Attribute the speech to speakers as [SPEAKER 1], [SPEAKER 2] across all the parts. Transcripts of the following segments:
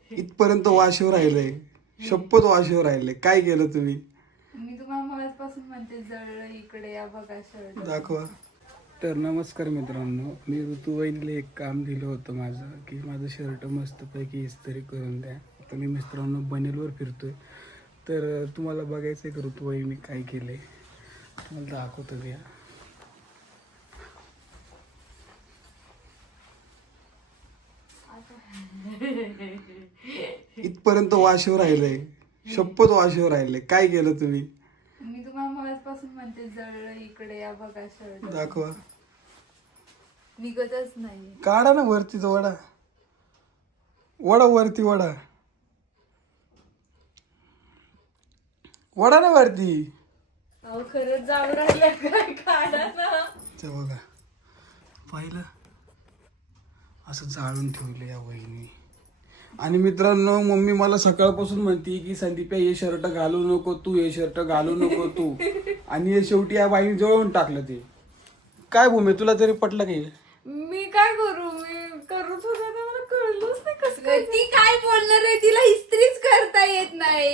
[SPEAKER 1] इथपर्यंत वाशीवर राहिलंय, शपथ वाशीवर राहिलंय. काय केलं तुम्ही?
[SPEAKER 2] मी तुम्हाला मगाचपासून म्हणते जळलं इकडे या बघा शर्ट
[SPEAKER 1] दाखवा. तर नमस्कार मित्रांनो, मी ऋतुवाहिनीला एक काम दिलं होतं माझं, की माझं शर्ट मस्तपैकी इस्त्री करून द्या. तर मी मित्रांनो बनेलवर फिरतोय. तर तुम्हाला बघायचं आहे का ऋतुवाहिनी काय केलंय, तुम्हाला दाखवतो द्या. इथपर्यंत वाशीवर राहिलंय, शपथ वाशीवर राहिलंय. काय केलं तुम्ही?
[SPEAKER 2] मी तुम्हाला मगाचपासून म्हणते जळलं इकडे या बघा शर्ट
[SPEAKER 1] दाखवा.
[SPEAKER 2] निघतच नाही.
[SPEAKER 1] काढा ना वरती तो वडा, वडा वरती, वडा वडा ना वरती.
[SPEAKER 2] अहो खरंच जाऊ राहिलं काय काढा ना.
[SPEAKER 1] ते बघा, पाहिलं असं जाळून ठेवलं या वहिनी. आणि मित्रांनो, मम्मी मला सकाळपासून म्हणती की संदीप हे शर्ट घालू नको तू, हे शर्ट घालू नको तू. आणि हे शेवटी या बाईने जळून टाकलं. ते काय भूमी, तुला तरी पटलं की?
[SPEAKER 2] मी काय करू, मी करत होते तर मला कळलंच नाही कसं. ती काय बोलणार आहे, तिला इस्त्रीच करता येत नाही.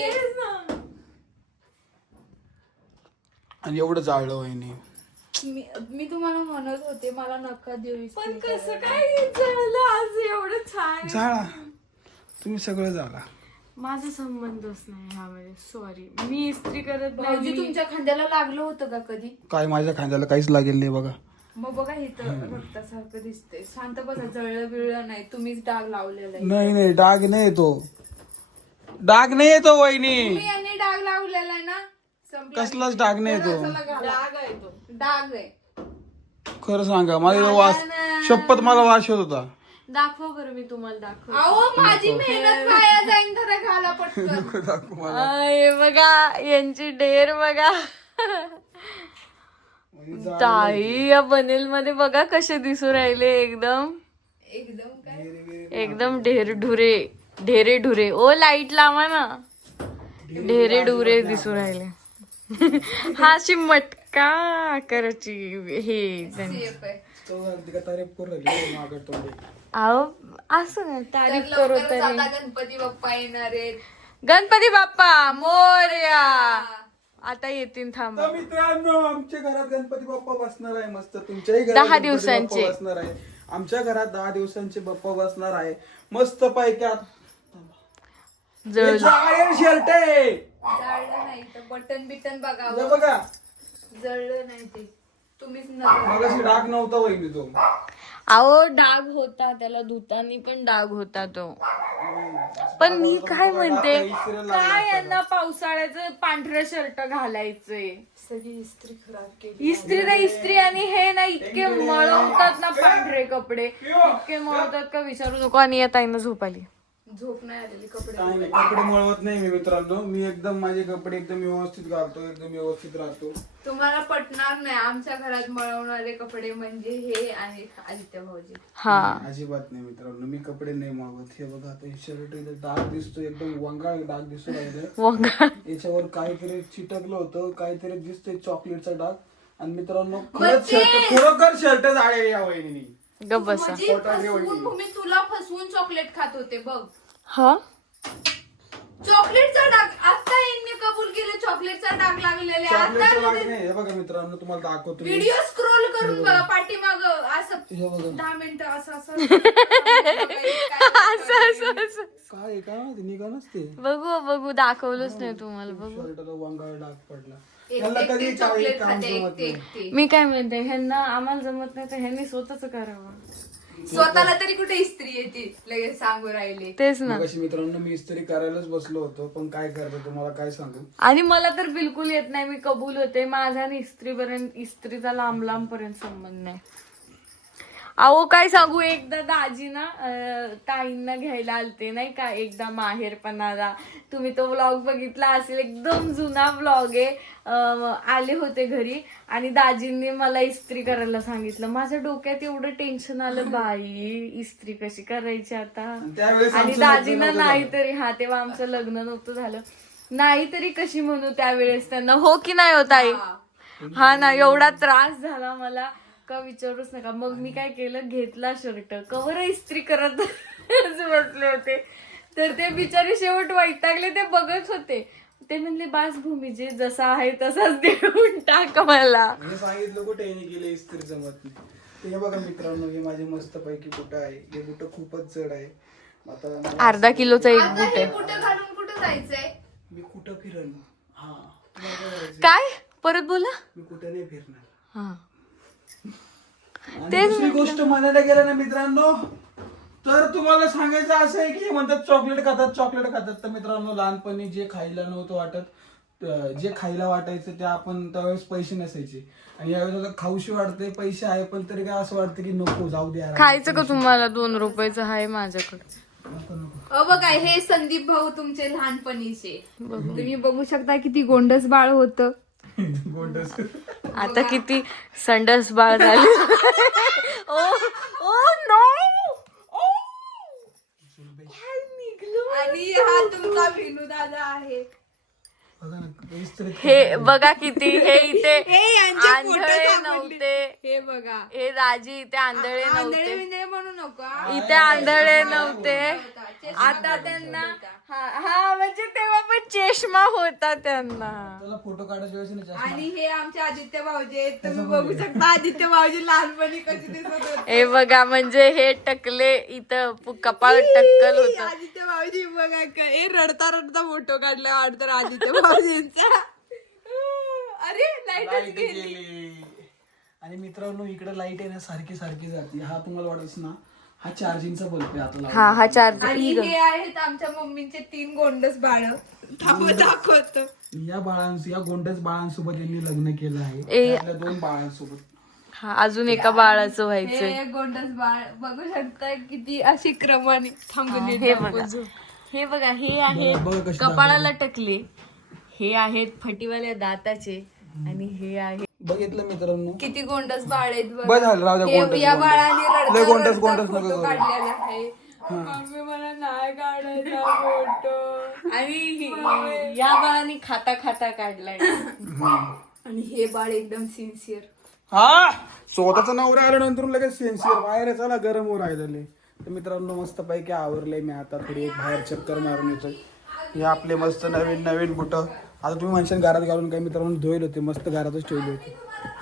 [SPEAKER 1] आणि एवढं जाळलं वहिनी.
[SPEAKER 2] मी तुम्हाला म्हणत होते मला नका देऊ, पण कसं काय जळलं आज एवढं छान.
[SPEAKER 1] जाळा तुम्ही, सगळं झाला.
[SPEAKER 3] माझा संबंधच नाही ह्यामध्ये, सॉरी. मी इस्त्री करत
[SPEAKER 2] भाऊजी
[SPEAKER 3] नाही.
[SPEAKER 2] तुमच्या खांद्याला लागलं होतं का कधी?
[SPEAKER 1] काय माझ्या खांद्याला काहीच लागेल नाही बघा.
[SPEAKER 2] मग बघा इथं रक्तासारखं दिसतंय. शांत बसा, जळलं बिळलं नाही, तुम्हीच डाग लावलेला आहे.
[SPEAKER 1] नाही नाही, डाग नाही येतो, डाग नाही येतो वहिनी.
[SPEAKER 2] तुम्ही यांनी डाग लावलेला आहे ना. संपलं.
[SPEAKER 1] कसलाच डाग नाही येतो.
[SPEAKER 2] चला घाला.
[SPEAKER 3] डाग आहे तो.
[SPEAKER 2] डाग आहे.
[SPEAKER 1] खरं सांगा, माझा वास, शपथ मला वास येत होता.
[SPEAKER 3] दाखवा बरं, मी तुम्हाला दाखव.
[SPEAKER 2] अहो माझी मेहनत वाया जाईन, जरा घाला पटकन.
[SPEAKER 1] दाखव मला.
[SPEAKER 3] हे बघा यांची ढेर बघा. ताई या बनेल मध्ये बघा कसे दिसू राहिले, एकदम
[SPEAKER 2] एकदम काय
[SPEAKER 3] एकदम ढेर ढुरे, ढेरे ढुरे. ओ लाईट लावा ना. ढेरे ढुरे दिसू राहिले. हा अशी मटका करायची हे त्यांनी.
[SPEAKER 2] सेफ आहे.
[SPEAKER 1] तारीफ करू राहिली मागं तोंडी.
[SPEAKER 3] अहो असं ना तारीफ
[SPEAKER 2] तर
[SPEAKER 3] करू
[SPEAKER 2] लवकरच
[SPEAKER 3] तरी.
[SPEAKER 2] आता गणपती बाप्पा येणार आहेत.
[SPEAKER 3] गणपती बाप्पा मोरया. आता येतील थांबा.
[SPEAKER 1] तर मित्रांनो, आमच्या घरात गणपती बाप्पा बसणार आहे मस्त. तुमच्याही घरात
[SPEAKER 3] 10
[SPEAKER 1] गणपती
[SPEAKER 3] दिवसांचे.
[SPEAKER 1] बाप्पा बसणार आहे. आमच्या घरात 10 दिवसांचे बाप्पा बसणार आहे मस्त पैकी.
[SPEAKER 3] जळलं.
[SPEAKER 1] शर्ट आहे,
[SPEAKER 2] जळलं नाही तर बटन बिटन
[SPEAKER 1] हे
[SPEAKER 2] बघावं.
[SPEAKER 1] बघा.
[SPEAKER 2] जळलं नाही ते तुम्हीच नका.
[SPEAKER 1] मगाशी डाग नव्हता वहिनी तो.
[SPEAKER 3] अहो डाग होता, त्याला धुतानी पण डाग होता तो. पण मी काय म्हणते, काय यांना पावसाळ्याचं पांढरं शर्ट घालायचंय.
[SPEAKER 2] सगळी इस्त्री खराब केली.
[SPEAKER 3] इस्त्री ना इस्त्री, आणि हे ना इतके मळवतात ना पांढरे कपडे, इतके मळवतात का विचारू नको. आणि या ताईनं झोप आली.
[SPEAKER 2] झोप नाही आलेली कपडे.
[SPEAKER 1] काय नाही, कपडे मळवत नाही मी मित्रांनो. मी एकदम माझे कपडे एकदम व्यवस्थित घालतो, एकदम व्यवस्थित राहतो.
[SPEAKER 2] तुम्हाला पटणार नाही, आमच्या घरात मळवणारे कपडे म्हणजे हे आहेत आदित्य भाऊजी.
[SPEAKER 3] हा
[SPEAKER 1] अजिबात नाही मित्रांनो, मी कपडे नाही मागवत. हे बघा, आता हे शर्ट डाग दिसतो, एकदम वंगाळ डाग दिसतो राहिलं.
[SPEAKER 3] वंगा.
[SPEAKER 1] याच्यावर काहीतरी चिटकलं होतं, काहीतरी दिसतंय चॉकलेटचा डाग. आणि मित्रांनो, खरंच शर्ट, खरोखर शर्ट जाळे या वहिनी.
[SPEAKER 3] गप बसा.
[SPEAKER 2] म्हणजे फसवून भूमी तुला फसवून चॉकलेट खात होते बघ.
[SPEAKER 3] हा
[SPEAKER 2] चॉकलेटचा डाग आता यांनी कबूल केलं, चॉकलेटचा डाग लागलेला आहे.
[SPEAKER 1] चॉकलेटचा डाग
[SPEAKER 2] आता
[SPEAKER 1] नाही. हे बघा मित्रांनो, तुम्हाला दाखवतो मी.
[SPEAKER 2] व्हिडिओ स्क्रोल करून बघा पाठीमाग असं
[SPEAKER 1] हे बघा
[SPEAKER 2] 10 मिनिटं असं असं
[SPEAKER 1] काय आहे का ते निघा नसते.
[SPEAKER 3] बघू बघू, दाखवलंच नाही तुम्हाला. बघू
[SPEAKER 1] शर्टाला वंगाळ डाग पडला.
[SPEAKER 2] एक
[SPEAKER 1] त्यांना
[SPEAKER 2] ते
[SPEAKER 1] कधी
[SPEAKER 2] चॉकलेट
[SPEAKER 1] काम
[SPEAKER 2] खाते,
[SPEAKER 1] जमत
[SPEAKER 2] एक
[SPEAKER 1] नाही.
[SPEAKER 2] ते.
[SPEAKER 3] मी काय म्हणते, ह्यांना आम्हाला जमत नाही तर ह्यांनी स्वतःच करावं.
[SPEAKER 2] स्वतःला तरी कुठे इस्त्री येते लगेच सांगू राहिले.
[SPEAKER 3] तेच ना.
[SPEAKER 1] मगाशी मित्रांनो, मी इस्त्री करायलाच बसलो होतो, पण काय करतो तुम्हाला काय सांगू.
[SPEAKER 3] आणि मला तर बिलकुल येत नाही, मी कबूल होते. माझा आणि इस्त्रीचा लांब लांब पर्यंत संबंध नाही. अहो काय सांगू, एकदा दाजी ना ताईंना घ्यायला आलते नाही का, एकदा माहेरपणाला. तुम्ही तो व्लॉग बघितला असेल, एकदम जुना व्लॉग आहे. आले होते घरी आणि दाजींनी मला इस्त्री करायला सांगितलं. माझ्या डोक्यात एवढं टेन्शन आलं, बाई इस्त्री कशी करायची आता. आणि दाजींना नाहीतरी, हा तेव्हा आमचं लग्न नव्हतं झालं, नाहीतरी कशी म्हणू त्यावेळेस त्यांना, हो की नाही होत आई. हा ना, एवढा त्रास झाला मला का विचारूच नका. मग मी काय केलं, घेतला शर्ट, कवर इस्त्री करत बसले होते. तर ते बिचारे शेवट वैतागले, ते बघत होते. ते म्हणले बास भूमीजी, जसा आहे तसाच देऊन टाक मला.
[SPEAKER 1] हे सांगितलं कुठे याने केलं इस्त्री जमत नाही. तर हे बघा मित्रांनो, हे माझे मस्त पैकी बुट आहे. हे बुट खूपच जड आहे. आता
[SPEAKER 3] अर्धा किलोचा एक
[SPEAKER 2] आता
[SPEAKER 3] बूट
[SPEAKER 2] हे
[SPEAKER 3] आहे.
[SPEAKER 2] कुठं घालून कुठं जायचंय?
[SPEAKER 1] मी कुठं फिरल? हा तुम्हाला काय करायचंय?
[SPEAKER 3] काय परत बोला.
[SPEAKER 1] मी कुठे नाही फिरणार.
[SPEAKER 3] हा
[SPEAKER 1] आणि दुसरी गोष्ट म्हणायला गेलं ना मित्रांनो, तर तुम्हाला सांगायचं असं आहे की म्हणतात चॉकलेट खातात. तर मित्रांनो, लहानपणी जे खायला नव्हतं वाटत, जे खायला वाटायचं ते आपण त्यावेळेस पैसे नसायचे, आणि यावेळेस खाऊशी वाटते, पैसे आहे पण तरी काय असं वाटतं की नको, जाऊ द्या.
[SPEAKER 3] खायचं का तुम्हाला? 2 रुपयाचं आहे माझ्याकडे.
[SPEAKER 2] बघा हे संदीप भाऊ तुमचे लहानपणीचे. तुम्ही बघू शकता किती गोंडस बाळ होतं.
[SPEAKER 1] गोंडस.
[SPEAKER 3] आता किती संडस बाळ झाले. Oh oh no.
[SPEAKER 2] आणि हा तुमचा विनू दादा आहे.
[SPEAKER 1] बघा ना, इस्त्री.
[SPEAKER 3] हे बघा किती, हे इथे
[SPEAKER 2] हे यांचे photos
[SPEAKER 3] आंधळे
[SPEAKER 2] आवडले.
[SPEAKER 3] नव्हते.
[SPEAKER 2] हे बघा
[SPEAKER 3] हे राजी इथे आंधळे
[SPEAKER 2] आंधळे
[SPEAKER 3] नव्हते.
[SPEAKER 2] बिंधळे म्हणू नका.
[SPEAKER 3] इथे आंधळे नव्हते. आता त्यांना हा म्हणजे तेव्हा पण चष्मा होता त्यांना.
[SPEAKER 1] त्याला फोटो काढायच्या वेळेस नाही जास्त.
[SPEAKER 2] आणि हे आमचे आदित्य भाऊजी आहेत. तुम्ही बघू शकता आदित्य भाऊजी लहानपणी कशी दिसत होते.
[SPEAKER 3] हे बघा, म्हणजे हे टकले इथं कपाळ टक्कल होत.
[SPEAKER 2] आदित्य भाऊजी बघा हे रडता रडता फोटो काढला वाटतं आदित्य भाऊजींचा. अरे लाईटच गेली.
[SPEAKER 1] आणि मित्रांनो, इकडे लाईट आहे ना सारखी सारखी जाते. हा तुम्हाला वाटत ना, हा चार्जिंगचा बल्ब आहे आता लावलेला.
[SPEAKER 3] हा चार्जर.
[SPEAKER 2] आणि हे आहेत आमच्या मम्मींचे 3 गोंडस बाळ. दाखवतो.
[SPEAKER 1] या गोंडस बाळांसोबत यांनी लग्न केलं आहे. त्यातल्या 2 बाळांसोबत.
[SPEAKER 3] हा अजून एका बाळाचं व्हायचंय.
[SPEAKER 2] हे गोंडस बाळ बघू शकता किती अशी क्रमाने थांबून
[SPEAKER 3] हे बघा, हे बघा, हे आहेत
[SPEAKER 1] बघा कशी
[SPEAKER 3] कपाळाला टकले, हे आहेत फटीवाल्या दाताचे, आणि हे आहे.
[SPEAKER 1] बघितलं मित्रांनो,
[SPEAKER 2] किती गोंडस बाळ आहेत बघा.
[SPEAKER 1] बस झालं, राहू द्या
[SPEAKER 2] हे-
[SPEAKER 1] गोंडस,
[SPEAKER 2] या
[SPEAKER 1] गोंडस.
[SPEAKER 2] बाळाने
[SPEAKER 1] लय गोंडस,
[SPEAKER 2] रडता
[SPEAKER 1] गोंडस
[SPEAKER 2] फोटो
[SPEAKER 1] नको करू.
[SPEAKER 2] काढलेला आहे. मम्मी मला नाही काढायचा फोटो.
[SPEAKER 3] आणि या बाळाने खाता खाता काढलाय.
[SPEAKER 2] आणि हे बाळ एकदम सिन्सिअर.
[SPEAKER 1] हा स्वतःचा नवरा आल्यानंतर लगेच सेन्सिअर बाहेर आहे, चला गरम होऊ राहिलेले. तर मित्रांनो, मस्त पैकी आवरलंय मी. आता थोडी एक बाहेर चक्कर मारून येतोय. हे आपले मस्त नवीन नवीन बुट. आता तुम्ही म्हणशाल घरात घालून काय, मित्रांनो धुईल होते, मस्त घरातच ठेवले होते.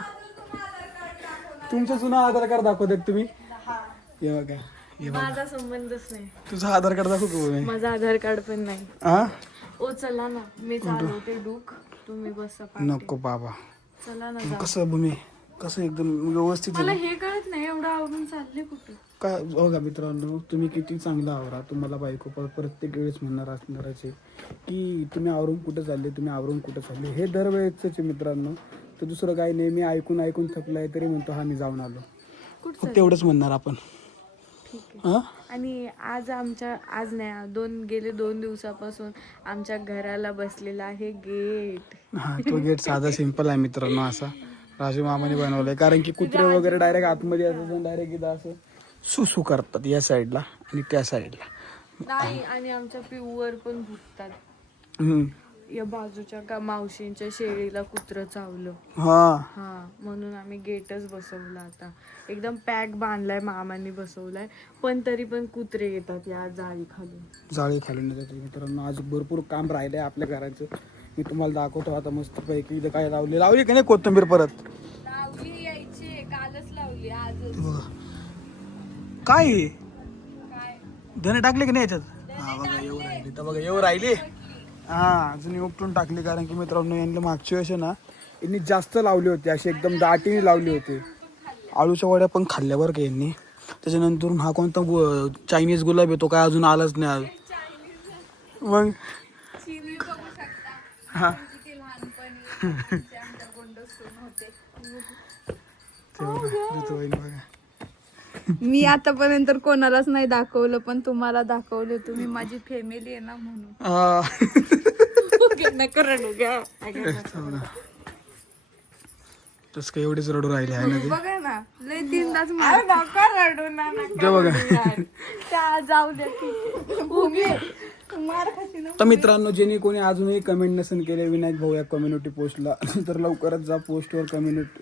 [SPEAKER 1] तुमचं जुनं आधार कार्ड दाखवतात तुम्ही. हे बघा, हे बघा,
[SPEAKER 3] माझा संबंधच नाही.
[SPEAKER 1] तुझं आधार कार्ड दाखवतो मी.
[SPEAKER 3] माझा आधार कार्ड पण नाही.
[SPEAKER 1] हा
[SPEAKER 3] ओ चला ना, मी चालवते डूक, तुम्ही बसा पाठी.
[SPEAKER 1] नको बाबा.
[SPEAKER 3] चला ना जा.
[SPEAKER 1] कसं भूमी, कसं एकदम व्यवस्थित
[SPEAKER 3] मला
[SPEAKER 1] आहे.
[SPEAKER 3] हे कळत नाही, एवढं आवडून चालले कुठे.
[SPEAKER 1] काय बघा मित्रांनो, तुम्ही किती चांगला आवरा, तुम्हाला बायको प्रत्येक वेळेस म्हणणार असणारच आहे की तुम्ही आवरून कुठं चालले, तुम्ही आवरून कुठं चालले. हे दरवेळेच आहे मित्रांनो. तर दुसरं काही नाही. मी ऐकून ऐकून थकलाय तरी म्हणतो हा मी जाऊन आलो. फक्त एवढंच म्हणणार आपण. हा
[SPEAKER 3] आणि आज आज नाही, गेले 2 दिवसापासून आमच्या घराला बसलेला आहे गेट.
[SPEAKER 1] हा तो गेट साधा सिंपल आहे मित्रांनो, असा राजू मामाने बनवलाय. कारण की कुत्रे वगैरे डायरेक्ट आतमध्ये असं डायरेक्ट इथं असं सुसू करतात या साईडला आणि त्या साईडला.
[SPEAKER 3] नाही, आणि आमच्या पिऊवर पण भुकतात. या बाजूच्या मावशींच्या शेळीला कुत्रं चावलं. हा म्हणून आम्ही गेटच बसवला. आता एकदम पॅक बांधलाय, मामांनी बसवलाय, पण तरी पण कुत्रे येतात या जाळी खालून
[SPEAKER 1] येतात मित्रांनो. आज भरपूर काम राहिलंय आपल्या घराचं. मी तुम्हाला दाखवतो आता मस्त पैकी. इथं काय लावली का नाही कोथिंबीर परत
[SPEAKER 3] लावली, यायची कालच लावली, आजच.
[SPEAKER 1] काय धने टाकले की नाही याच्यात? हा बघा येऊ राहिली, तर बघा येऊ राहिली. हा अजून उपटून टाकली. कारण की मित्रांनो, यांना मागच्या वेळेस ना यांनी जास्त लावली होती, अशी एकदम दाटीने लावली होती. आळूच्या वड्या पण खाल्ल्या बरं का यांनी. त्याच्यानंतर हा कोणता चायनीज गुलाब येतो काय अजून आलाच नाही. मग हा
[SPEAKER 2] मी आतापर्यंत कोणालाच नाही दाखवलं, पण तुम्हाला दाखवलं. तुम्ही माझी फॅमिली आहे ना म्हणून.
[SPEAKER 1] तस काय एवढीच रडू राहिले आहे ना ते.
[SPEAKER 2] बघा ना, लय तीनदाच रडू ना.
[SPEAKER 1] ते बघा.
[SPEAKER 3] जाऊ द्या.
[SPEAKER 1] तर मित्रांनो, ज्यांनी कोणी अजूनही कमेंट नसेल केले विनायक भाऊ या कम्युनिटी पोस्टला, तर लवकरच जा पोस्टवर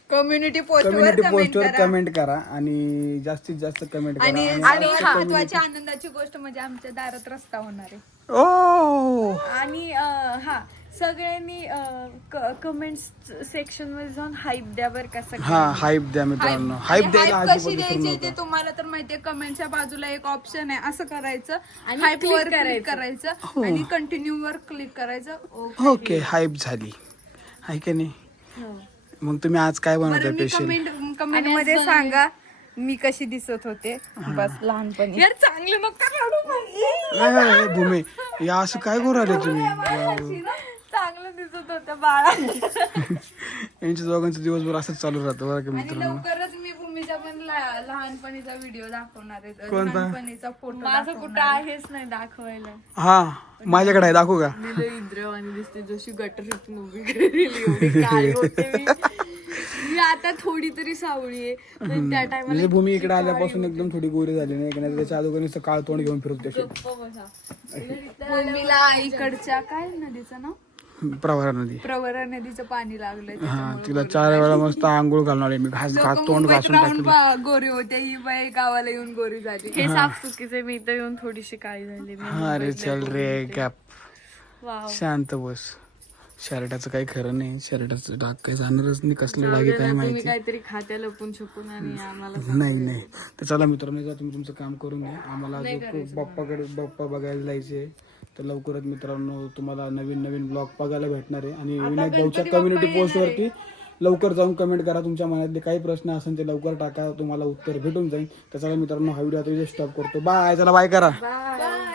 [SPEAKER 2] कम्युनिटी पोस्ट
[SPEAKER 1] कम्युनिटी पोस्टवर कमेंट करा आणि जास्तीत जास्त कमेंट करा
[SPEAKER 2] आणि महत्वाची आनंदाची गोष्ट म्हणजे आमच्या दारात रस्ता होणार आहे.
[SPEAKER 1] ओ
[SPEAKER 3] आणि हा सगळ्यांनी कमेंट सेक्शन मध्ये जाऊन हाईप द्या बरं का सगळ्यांनी.
[SPEAKER 1] हा हाईप द्या मित्रांनो, हाईप द्यायला
[SPEAKER 2] हाईप कशी
[SPEAKER 1] अजिबात विसरू
[SPEAKER 2] द्यायची
[SPEAKER 1] नका.
[SPEAKER 2] ते तुम्हाला तर माहितीये. कमेंटच्या बाजूला एक ऑप्शन आहे, असं करायचं
[SPEAKER 3] आणि
[SPEAKER 2] हाईप
[SPEAKER 3] click
[SPEAKER 2] वर क्लिक करायचं आणि कंटिन्यू वर क्लिक करायचं.
[SPEAKER 1] ओके हाईप झाली आहे की नाही.
[SPEAKER 3] हो.
[SPEAKER 1] मग तुम्ही आज काय बनवताय
[SPEAKER 2] बरं, मी
[SPEAKER 1] स्पेशल?
[SPEAKER 2] कमेंट मध्ये सांगा मी कशी दिसत होते बस लहानपणी. यार चांगलं नका रडू.
[SPEAKER 1] भूमी या असं काय करू राहिले तुम्ही?
[SPEAKER 3] चांगलं दिसत होतं बाळा.
[SPEAKER 1] यांच्या दोघांचं दिवसभर असंच चालू राहतं बरं का
[SPEAKER 2] आणि
[SPEAKER 1] मित्रांनो.
[SPEAKER 2] लवकरच मी भूमीचा पण लहानपणीचा व्हिडिओ दाखवणार आहे.
[SPEAKER 1] कोणता?
[SPEAKER 2] लहानपणीचा फोटो
[SPEAKER 3] माझं कुठं आहेच नाही दाखवायला.
[SPEAKER 1] हा माझ्याकडे आहे, दाखवू का?
[SPEAKER 3] दिलं इंद्रवाणी दिसते जशी गटर मूवी काय होते मी आता थोडी तरी सावळी आहे पण त्या टायमाला
[SPEAKER 1] म्हणजे भूमी इकडे आल्यापासून एकदम थोडी गोरी झाली नाही का, नाही त्याच्या अगोदर काळ तोंड घेऊन फिरत अशी
[SPEAKER 2] भूमीला इकडच्या काय नदीचं नाव
[SPEAKER 1] प्रवारा नदी.
[SPEAKER 2] प्रवरा नदीचं पाणी लागलंय.
[SPEAKER 1] हा तिला 4 वेळा मस्त आंघोळ घालणार आहे मी, तोंड घासून टाकलं.
[SPEAKER 2] गोरी होते ही बाई गावाला येऊन गोरी झाली.
[SPEAKER 3] हे साफ चुकीचे मी इथं येऊन थोडीशी काळी झाली.
[SPEAKER 1] हा रे चल रे गॅप,
[SPEAKER 3] वाव.
[SPEAKER 1] शांत बस. शर्टाचं काही खरं नाही, शर्टाचं डाग काही जाणारच नाही, कसले डागे काय
[SPEAKER 3] तुम्ही
[SPEAKER 1] माहिती.
[SPEAKER 3] काहीतरी खात्या लपून छपून आणि आम्हाला
[SPEAKER 1] नाही तर चला मित्रांनो, जा तुम्ही तुमचं काम करून घ्या. आम्हाला बाप्पा बघायला जायचे. तर लवकरच मित्रांनो तुम्हाला नवीन ब्लॉग बघायला भेटणार आहे. आणि विनायक भाऊच्या कम्युनिटी पोस्टवरती लवकर जाऊन कमेंट करा. तुमच्या मनातले काही प्रश्न असेल ते लवकर टाका, तुम्हाला उत्तर भेटून जाईल. तर चला मित्रांनो, हा व्हिडिओ आता स्टॉप करतो. बाय. चला बाय करा.